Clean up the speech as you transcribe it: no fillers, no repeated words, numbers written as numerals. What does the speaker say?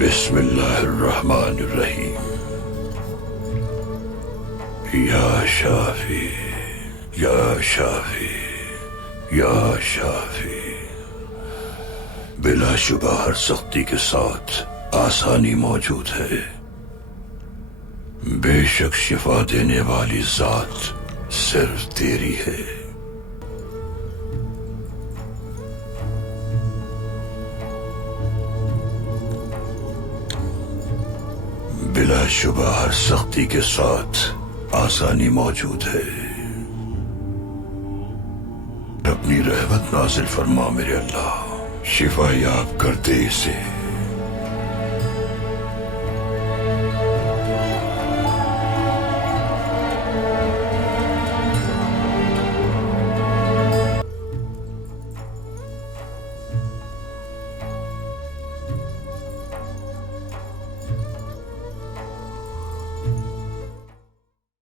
بسم اللہ الرحمن الرحیم۔ یا شافی یا شافی یا شافی، بلا شبہ ہر سختی کے ساتھ آسانی موجود ہے۔ بے شک شفا دینے والی ذات صرف تیری ہے۔ بلا شبہ ہر سختی کے ساتھ آسانی موجود ہے۔ اپنی رحمت نازل فرما میرے اللہ، شفا یاب کر دے اسے۔